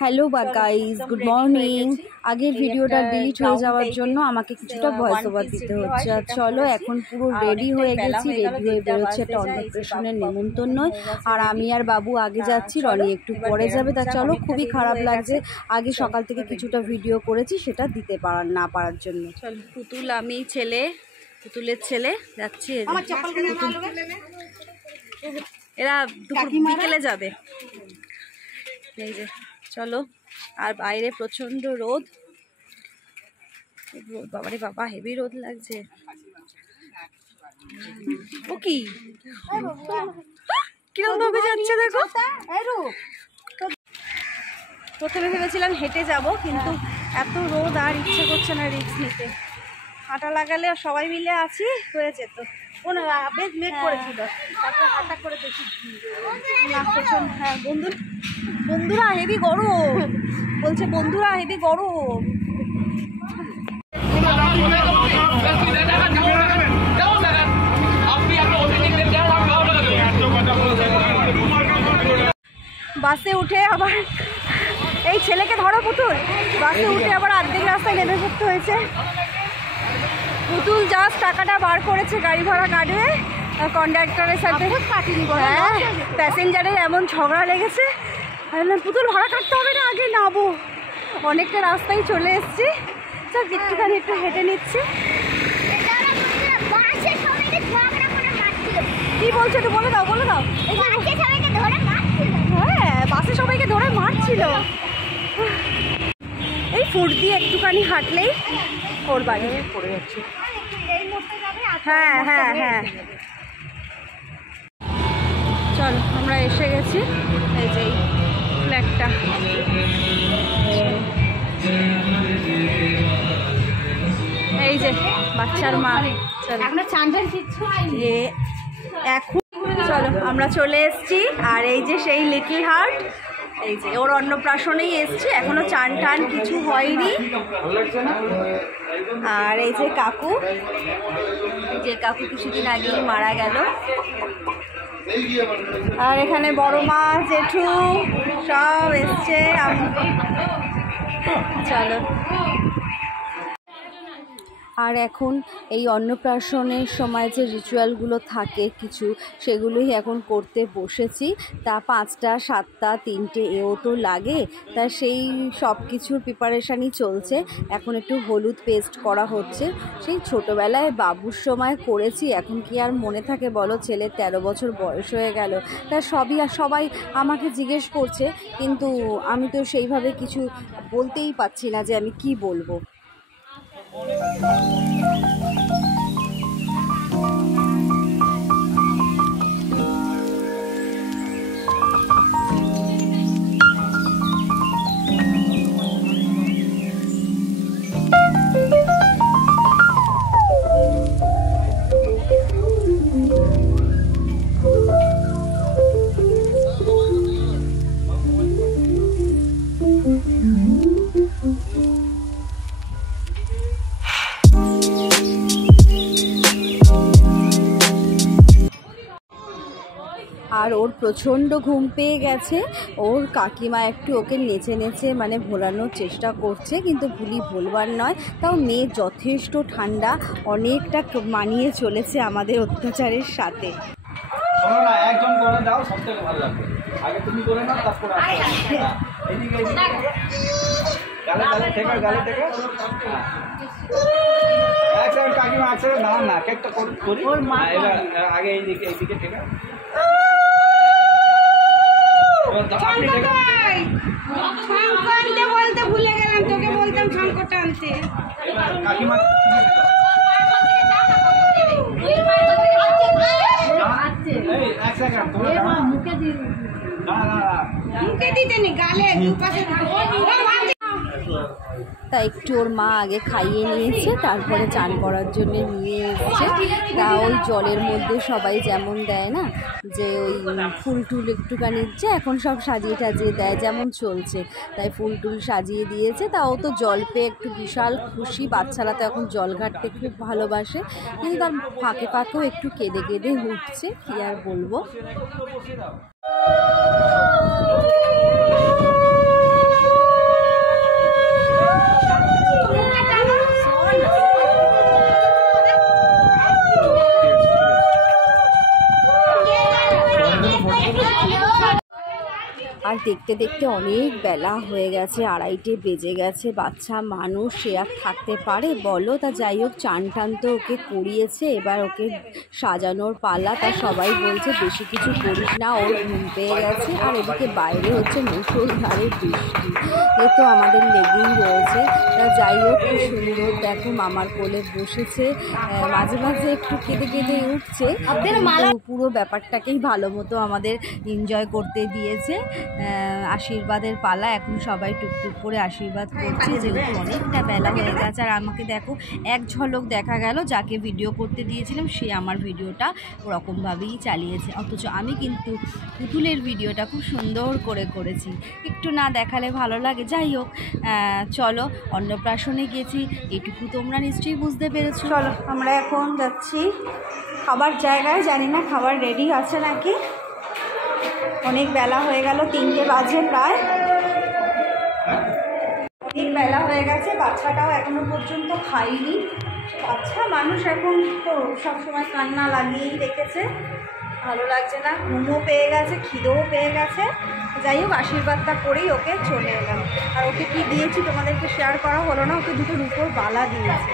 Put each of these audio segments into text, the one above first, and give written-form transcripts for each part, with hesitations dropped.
Hello guys, good morning. আগের ভিডিওটা delete হয়ে যাওয়ার জন্য আমাকে কিছুটা ভয়েস ওভার দিতে হচ্ছে। আর চলো, এখন পুরো রেডি হয়ে গেছি, রেডি হয়ে বেরোচ্ছে একটা অন্নপ্রাশনের নেমন্তন্ন। আর আমি আর বাবু আগে যাচ্ছি, রনি একটু পরে যাবে। তা চলো, খুবই খারাপ লাগছে, আগে সকাল থেকে কিছুটা ভিডিও করেছি সেটা দিতে না পারার জন্য। চলো, পুতুল, আমি, ছেলে, পুতুলের ছেলে যাচ্ছি। এরা বিকেলে যাবে। এই যে চলো। আর বাইরে প্রচন্ড রোদ, বাবারে বাবা, হেভি রোদ লাগছে। ও কি কিরকম ভাবে যাচ্ছে দেখো। প্রথমে ভেবেছিলাম হেঁটে যাব, কিন্তু এত রোদ আর ইচ্ছে করছে না রিস্ক নিতে। হাঁটা লাগালে সবাই মিলে আছি, হয়ে যেত। কোনো বেশ মেঘ করেছিল, তারপরে হাঁটা করে দেখি। হ্যাঁ, বন্ধুরা হেভি গরম বলছে, বন্ধুরা হেভি গরম। বাসে উঠে আবার এই ছেলেকে ধরো পুতুল, বাসে উঠে আবার অর্ধেক রাস্তায় নেমে পড়তে হয়েছে। পুতুল জাস্ট টাকাটা বার করেছে, গাড়ি ভাড়া কাটবে কন্ডাক্টরের সাথে। হ্যাঁ, প্যাসেঞ্জারের এমন ঝগড়া লেগেছে, পুতুল ভাড়া কাটতে হবে না, আগে নামো। অনেকটা রাস্তায় চলে এসছি, একটুখানি একটু হেঁটে নিচ্ছি। কি বলছো একটু বলে দাও, বলে দাও। হ্যাঁ, বাসে সবাইকে ধরে মারছিল। এই ফুট দিয়ে একটুখানি হাঁটলেই ওর বাড়ি পড়ে যাচ্ছে। হ্যাঁ হ্যাঁ হ্যাঁ, চলো আমরা এসে গেছি। এই যে ফ্ল্যাটটা, এই যে বাচ্চার মা। এখন চলো আমরা চলে এসছি। আর এই যে সেই লিটল হার্ট, এই যে ওর অন্নপ্রাশনেই এসছে, এখনো চান টান কিছু হয়নি। আর এই যে কাকু, যে কাকু কিছুদিন আগেই মারা গেল। আর এখানে বড় মা, জেঠু সব এসছে। চলো। আর এখন এই অন্নপ্রাশনের সময় যে রিচুয়ালগুলো থাকে কিছু, সেগুলোই এখন করতে বসেছি। তা 5টা 7টা 3টে এও তো লাগে, তা সেই সব কিছুর প্রিপারেশানই চলছে। এখন একটু হলুদ পেস্ট করা হচ্ছে, সেই ছোটোবেলায় বাবুর সময় করেছি, এখন কি আর মনে থাকে বলো। ছেলের 13 বছর বয়স হয়ে গেল, তা সবাই আমাকে জিজ্ঞেস করছে, কিন্তু আমি তো সেইভাবে কিছু বলতেই পারছি না যে আমি কি বলবো। আর ওর প্রচণ্ড ঘুম পেয়ে গেছে। ওর কাকিমা একটু ওকে নেচে নেচে মানে ভোলানোর চেষ্টা করছে, কিন্তু ভোলবার নয়। তাও মেয়ে যথেষ্ট ঠান্ডা, অনেকটা মানিয়ে চলেছে আমাদের অত্যাচারের সাথে। একদম করে দাও, সবথেকে ভালো লাগবে। আগে তুমি করে নাও, তারপর গালে থেকে কাকিমা আছে না কেকটা করি। আগে এইদিকে থেকে বলতে ভুলে গেলাম, তোকে বলতাম শঙ্করটা আনতে। কাকিমা মুখে দিতে নি, গালে দুপাশে। তা একটু ওর মা আগে খাইয়ে নিয়েছে, তারপরে চান করার জন্য নিয়ে এসছে। তা ওই জলের মধ্যে সবাই যেমন দেয় না, যে ওই ফুল টুল একটুখানি যে এখন সব সাজিয়ে টাজিয়ে দেয়, যেমন চলছে, তাই ফুল টুল সাজিয়ে দিয়েছে। তা ও তো জল পেয়ে একটু বিশাল খুশি। বাচ্চারা তো এখন জল ঘাটতে খুব ভালোবাসে, কিন্তু তার ফাঁকে ফাঁকেও একটু কেঁদে উঠছে, কি আর বলবো। দেখতে দেখতে অনেক বেলা হয়ে গেছে, 2:30 বেজে গেছে। বাচ্চা মানুষ সে আর থাকতে পারে বলো? তা যাই হোক, চান টান তো ওকে করিয়েছে, এবার ওকে সাজানোর পালা। তা সবাই বলছে বেশি কিছু করিস না, ওর ঘুম পেয়ে গেছে। আর এদিকে বাইরে হচ্ছে মুষলধারে বৃষ্টি, এ তো আমাদের লেগেই রয়েছে। তা যাই হোক, খুব সুন্দর দেখো মামার কোলে বসেছে, মাঝে মাঝে একটু কেঁদে কেঁদে উঠছে, পুরো ব্যাপারটাকেই ভালো মতো আমাদের এনজয় করতে দিয়েছে। আশীর্বাদের পালা, এখন সবাই টুকটুক করে আশীর্বাদ করছে, যেহেতু অনেকটা বেলা হয়ে গেছে। আর আমাকে দেখো, এক ঝলক দেখা গেল যাকে ভিডিও করতে দিয়েছিলাম সে আমার ভিডিওটা ওরকমভাবেই চালিয়েছে, অথচ আমি কিন্তু পুতুলের ভিডিওটা খুব সুন্দর করে করেছি। একটু না দেখালে ভালো লাগে। যাই হোক, চলো, অন্নপ্রাশনে গেছি, এটুকু তোমরা নিশ্চয়ই বুঝতে পেরেছো। চলো, আমরা এখন যাচ্ছি খাবার জায়গায়। জানি না খাবার রেডি আছে নাকি, অনেক বেলা হয়ে গেল, 3টে বাজে প্রায়, অনেক বেলা হয়ে গেছে। বাচ্চাটাও এখনো পর্যন্ত খাইনি। বাচ্চা মানুষ এখন তো সবসময় কান্না লাগিয়েই রেখেছে, ভালো লাগছে না, ঘুমও পেয়ে গেছে, খিদেও পেয়ে গেছে। যাই হোক, আশীর্বাদটা করেই ওকে চলে এলাম। আর ওকে কি দিয়েছি তোমাদেরকে শেয়ার করা হলো না, ওকে দুটো রূপোর বালা দিয়েছি,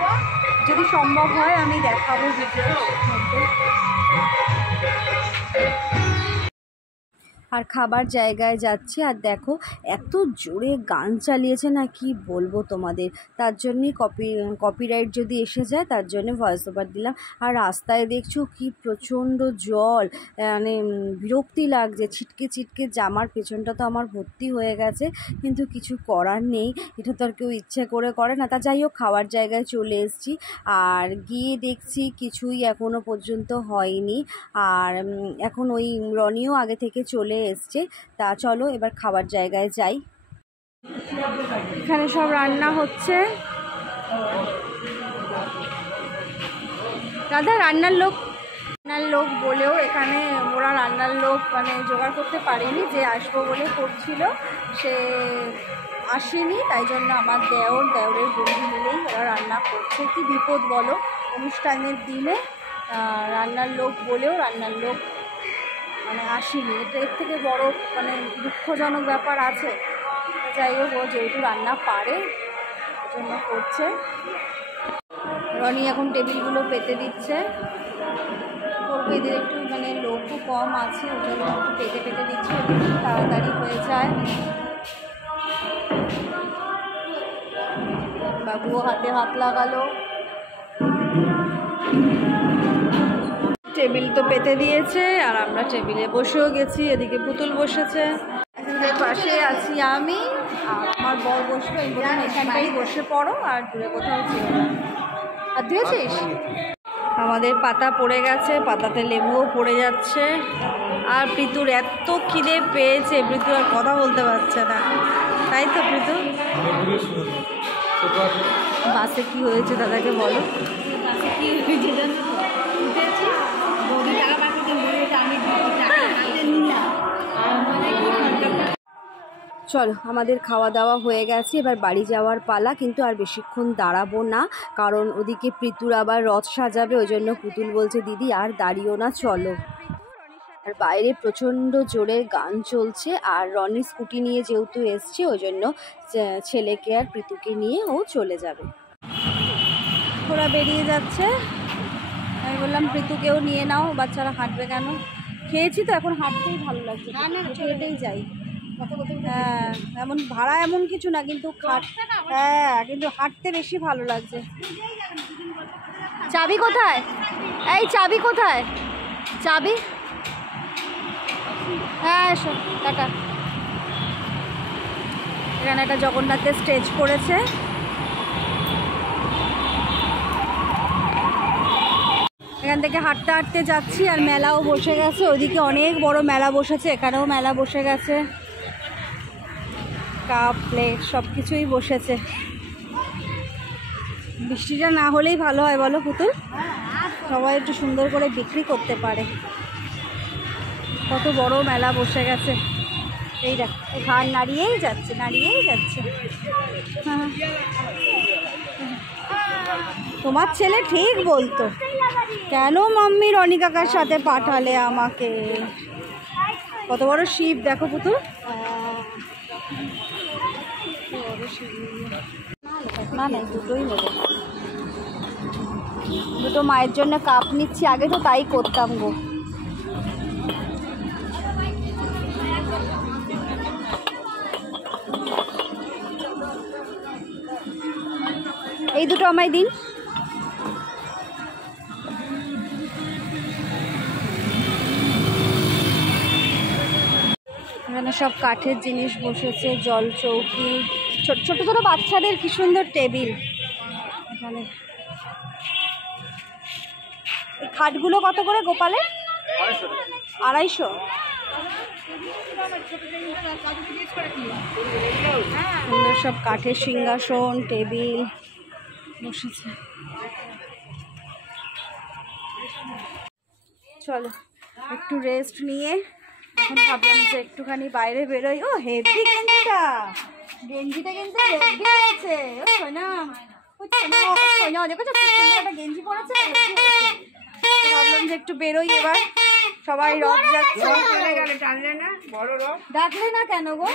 যদি সম্ভব হয় আমি দেখাবো ভিডিওর মধ্যে। আর খাবার জায়গায় যাচ্ছি, আর দেখো এত জোরে গান চালিয়েছে না, কি বলবো তোমাদের। তার জন্যই কপিরাইট যদি এসে যায়, তার জন্য ভয়েস ওভার দিলাম। আর রাস্তায় দেখছো কি প্রচণ্ড জল, মানে বিরক্তি লাগছে, ছিটকে ছিটকে জামার পেছনটা তো আমার ভর্তি হয়ে গেছে, কিন্তু কিছু করার নেই, এটা তো আর কেউ ইচ্ছে করে করে না। তা যাই হোক, খাওয়ার জায়গায় চলে এসেছি, আর গিয়ে দেখছি কিছুই এখনও পর্যন্ত হয়নি। আর এখন ওই রনিও আগে থেকে চলে এসছে। তা চলো এবার খাবার জায়গায় যাই। এখানে সব রান্না হচ্ছে। দাদা, রান্নার লোক বলেও এখানে ওরা রান্নার লোক মানে জোগাড় করতে পারেনি, যে আসবো বলে করছিল সে আসেনি, তাই জন্য আমার দেওরের বন্ধু মিলেই ওরা রান্না করছে। কি বিপদ বলো, অনুষ্ঠানের দিনে রান্নার লোক বলেও রান্নার লোক মানে আসেনি, এটা এর থেকে বড় মানে দুঃখজনক ব্যাপার আছে। যাই হোক, ও যেহেতু রান্না পারে জন্য করছে। রনি এখন টেবিলগুলো পেতে দিচ্ছে, করবো, এদের একটু মানে লোকও কম আছে, ওই জন্য একটু পেতে দিচ্ছে, একটু তাড়াতাড়ি হয়ে যায়। বাবুও হাতে হাত লাগালো। টেবিল তো পেতে দিয়েছে, আর আমরা টেবিলে বসেও গেছি। এদিকে পুতুল বসেছে, এখানকার পাশে আছি আমি, আর আমার বর বসবে। এখানটাই বসে পড়ো, আর দূরে কোথাও যেও না। আর ধুয়েছিস? আমাদের পাতা পড়ে গেছে, পাতাতে লেবুও পড়ে যাচ্ছে। আর প্রীতুর এত খিদে পেয়েছে, প্রীতু আর কথা বলতে পারছে না, তাই তো প্রীতু? বাসে কি হয়েছে দাদাকে বলো। বাসে কি হয়েছে জানো? উঠেছি, বৌদি টাকা পাঠাতে বলেছে, আমি টাকা হাতে নিলাম। চলো, আমাদের খাওয়া দাওয়া হয়ে গেছে, এবার বাড়ি যাওয়ার পালা। কিন্তু আর বেশিক্ষণ দাঁড়াবো না, কারণ ওদিকে প্রীতুর আবার রথ সাজাবে, ওই জন্য পুতুল বলছে দিদি আর দাঁড়িও না, চলো। আর বাইরে প্রচণ্ড জোরে গান চলছে, আর রনি স্কুটি নিয়ে যেহেতু এসছে, ওই জন্য ছেলেকে আর প্রীতুকে নিয়ে ও চলে যাবে। ওরা বেরিয়ে যাচ্ছে, আমি বললাম প্রীতুকেও নিয়ে নাও, বাচ্চারা হাঁটবে কেন? খেয়েছি তো, এখন হাঁটতেই ভালো লাগছে, হেঁটেই যাই। হ্যাঁ, এমন ভাড়া এমন কিছু না, কিন্তু হ্যাঁ, কিন্তু হাঁটতে বেশি ভালো লাগছে। চাবি কোথায়? এই চাবি কোথায়? চাবি? হ্যাঁ, এসো, টাটা। এখানে একটা জগন্নাথের স্টেজ করেছে। এখান থেকে হাঁটতে হাঁটতে যাচ্ছি, আর মেলাও বসে গেছে। ওইদিকে অনেক বড় মেলা বসেছে, এখানেও মেলা বসে গেছে, কাপ প্লেট সব কিছুই বসেছে। বৃষ্টিটা না হলেই ভালো হয় বলো পুতুল, সবাই একটু সুন্দর করে বিক্রি করতে পারে। কত বড় মেলা বসে গেছে, এই দেখ, ঘাড় নাড়িয়েই যাচ্ছে। হ্যাঁ, তোমার ছেলে ঠিক বলতো, কেন মাম্মি রনি কাকার সাথে পাঠালে আমাকে? কত বড় শিব দেখো পুতুল। না না দুটোই নেবো, দুটো মায়ের জন্য কাপ নিচ্ছি, আগে তো তাই করতাম গো। এই দুটো আমায় দিন। এখানে সব কাঠের জিনিস বসেছে, জল চৌকি, ছোট ছোট ছোট বাচ্চাদের কি সুন্দর টেবিল। এখানে এই খাটগুলো কত করে গোপালের? 250। সুন্দর সব কাঠের সিংহাসন টেবিল বসেছে। চলো একটু রেস্ট নিয়ে এখন ভাবলাম যে একটুখানি বাইরে বেরোই। ও হেভি গেঞ্জিটা, গেঞ্জিটা কিন্তু হেভি হয়েছে। ও সোনা, ও সোনা, ও সোনা, দেখো তো কি সুন্দর একটা গেঞ্জি পরেছে। তো ভাবলাম যে একটু বেরোই এবার, সবাই রথ যাচ্ছে। টানলে না বড় রথ, ডাকলে না কেন গো?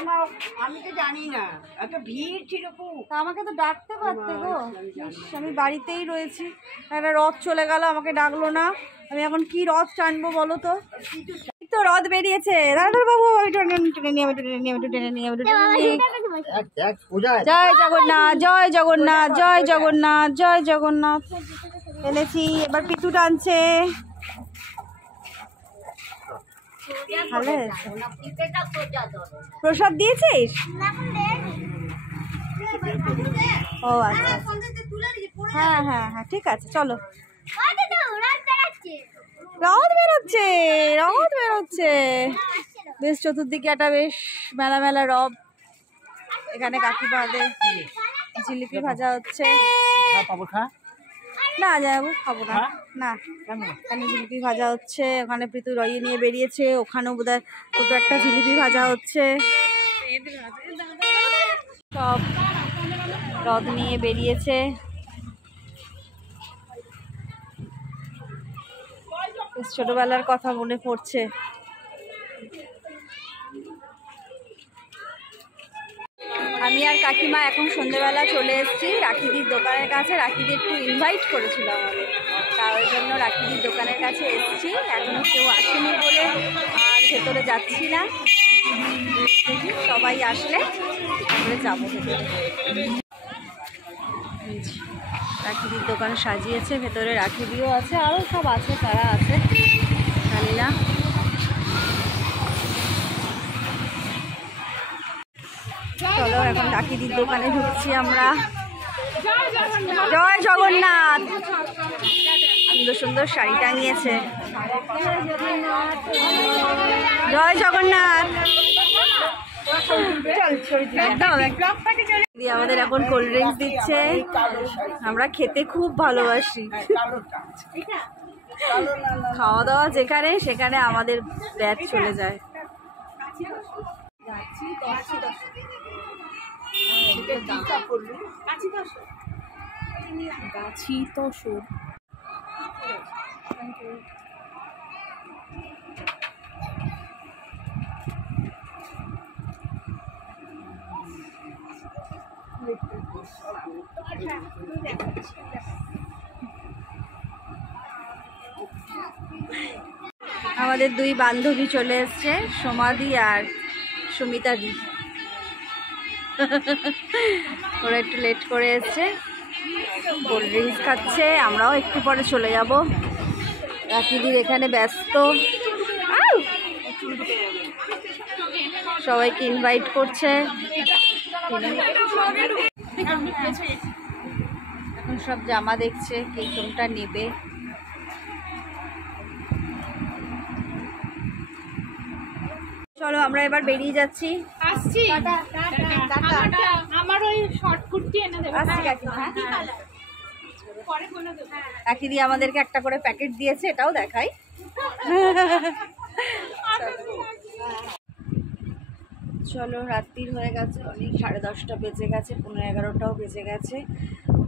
আমি তো জানি না, এত ভিড় ছিল খুব। তা আমাকে তো ডাকতে পারতে গো। ইস, আমি বাড়িতেই রয়েছি, একটা রথ চলে গেল, আমাকে ডাকলো না। আমি এখন কি রথ টানবো বলো তো? তো রথ বেরিয়েছে। দাদা বাবু টেনে নিয়ে, জয় জগন্নাথ, জয় জগন্নাথ, জয় জগন্নাথ, জয় জগন্নাথ। এনেছি, এবার পিতু টানছে। ভালো প্রসাদ দিয়েছিস? ও আচ্ছা, হ্যাঁ হ্যাঁ হ্যাঁ ঠিক আছে, চলো। রথ বেরোচ্ছে, রথ বেরোচ্ছে বেশ, চতুর্দিকে একটা বেশ মেলা মেলা রথ। এখানে কাকিমাদের জিলিপি ভাজা হচ্ছে। না যাবো, খাবো না। না এখানে জিলিপি ভাজা হচ্ছে, ওখানে প্রীতু রয়ে নিয়ে বেরিয়েছে, ওখানেও বোধহয় দুটো একটা জিলিপি ভাজা হচ্ছে। সব রথ নিয়ে বেরিয়েছে। ছোটবেলার কথা মনে পড়ছে। আমি আর কাকিমা এখন সন্ধ্যেবেলা চলে এসেছি রাখিদির দোকানের কাছে। রাখিদি একটু ইনভাইট করেছিল আমাদের, তার জন্য রাখিদির দোকানের কাছে এসেছি। এখনো কেউ আসেনি বলে আর ভেতরে যাচ্ছি না, সবাই আসলে তারপরে যাবো ভেতরে। রাখিদির দোকান সাজিয়েছে, ভেতরে রাখিদিও আছে, আরও সব আছে, তারা আছে জানি না। চলো এখন রাখিদির দোকানে ঢুকছি আমরা। জয় জগন্নাথ, সুন্দর সুন্দর শাড়ি টাঙিয়েছে। জয় জগন্নাথ। আমাদের এখন কোল্ড ড্রিঙ্কস দিচ্ছে, আমরা খেতে খুব ভালোবাসি। খাওয়া দাওয়া যেখানে সেখানে আমাদের ব্যাচ চলে যায়। গাছি তো সুর। আমাদের দুই বান্ধবী চলে এসছে, সমাধি আর সুমিতা দি। ওরা একটু লেট করে এসছে, কোল্ড ড্রিঙ্কস খাচ্ছে, আমরাও একটু পরে চলে যাব। রাখিদির এখানে ব্যস্ত, সবাইকে ইনভাইট করছে। এখন সব জামা দেখছে, কে কোনটা নেবে। চলো আমরা এবার বেরিয়ে যাচ্ছি। আসছি, আমার ওই শর্ট কুর্তি এনে দেবো। আসছি কাকিমা। রাখিদি আমাদেরকে একটা করে প্যাকেট দিয়েছে, এটাও দেখাই। চলো রাত্রির হয়ে গেছে অনেক, 10:30 বেজে গেছে, 11:30টাও বেজে গেছে।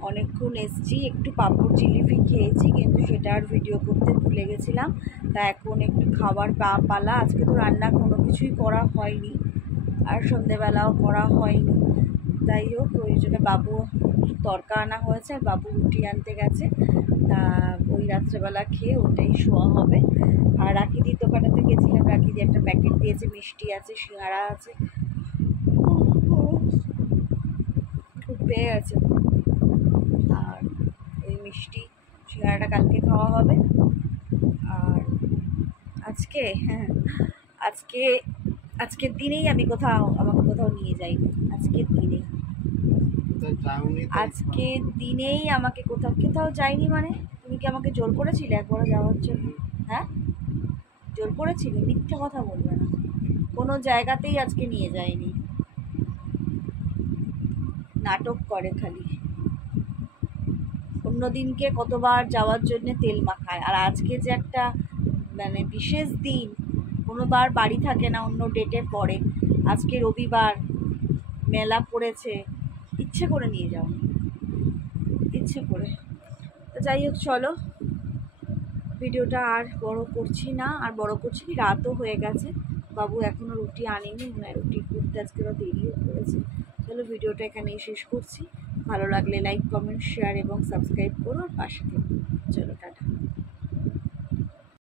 অনেকক্ষণ এসছি, একটু পাঁপড় জিলিপি খেয়েছি, কিন্তু সেটা আর ভিডিও করতে ভুলে গেছিলাম। তা এখন একটু খাবার পালা। আজকে তো রান্না কোনো কিছুই করা হয়নি, আর সন্ধেবেলাও করা হয়নি। যাই হোক, ওই জন্য বাবু তরকা আনা হয়েছে আর বাবু রুটি আনতে গেছে, তা ওই রাত্রেবেলা খেয়ে ওটাই শোয়া হবে। আর রাখিদির দোকানে তো গেছিলাম, রাখিদি একটা প্যাকেট দিয়েছে, মিষ্টি আছে, সিঙ্গাড়া আছে, খুব পেয়ে গেছে। আর এই মিষ্টি সিঙ্গাড়াটা কালকে খাওয়া হবে। আর আজকে আজকের দিনেই আমি আমাকে কোথাও নিয়ে যাই, আজকের দিনেই আমাকে কোথাও যাইনি। মানে তুমি কি আমাকে জোর করেছিলে একবারও যাওয়ার জন্য? হ্যাঁ, জোর করেছিলে? মিথ্যে কথা বলবে না, কোনো জায়গাতেই আজকে নিয়ে যায়নি, নাটক করে খালি। অন্যদিনকে কতবার যাওয়ার জন্য তেল মাখায়, আর আজকে যে একটা মানে বিশেষ দিন, কোনোবার বাড়ি থাকে না, অন্য ডেটে পড়ে, আজকে রবিবার, মেলা পড়েছে, ইচ্ছে করে নিয়ে যাও, ইচ্ছে করে। তো যাই হোক, চলো ভিডিওটা আর বড় করছি না, আর বড় করছি কি, রাতও হয়ে গেছে, বাবু এখনও রুটি আনেনি, রুটি করতে আজকে দেরিও করেছে। চলো ভিডিওটা এখানেই শেষ করছি। ভালো লাগলে লাইক, কমেন্ট, শেয়ার এবং সাবস্ক্রাইব করো, আর পাশে থেকো। চলো টাটা।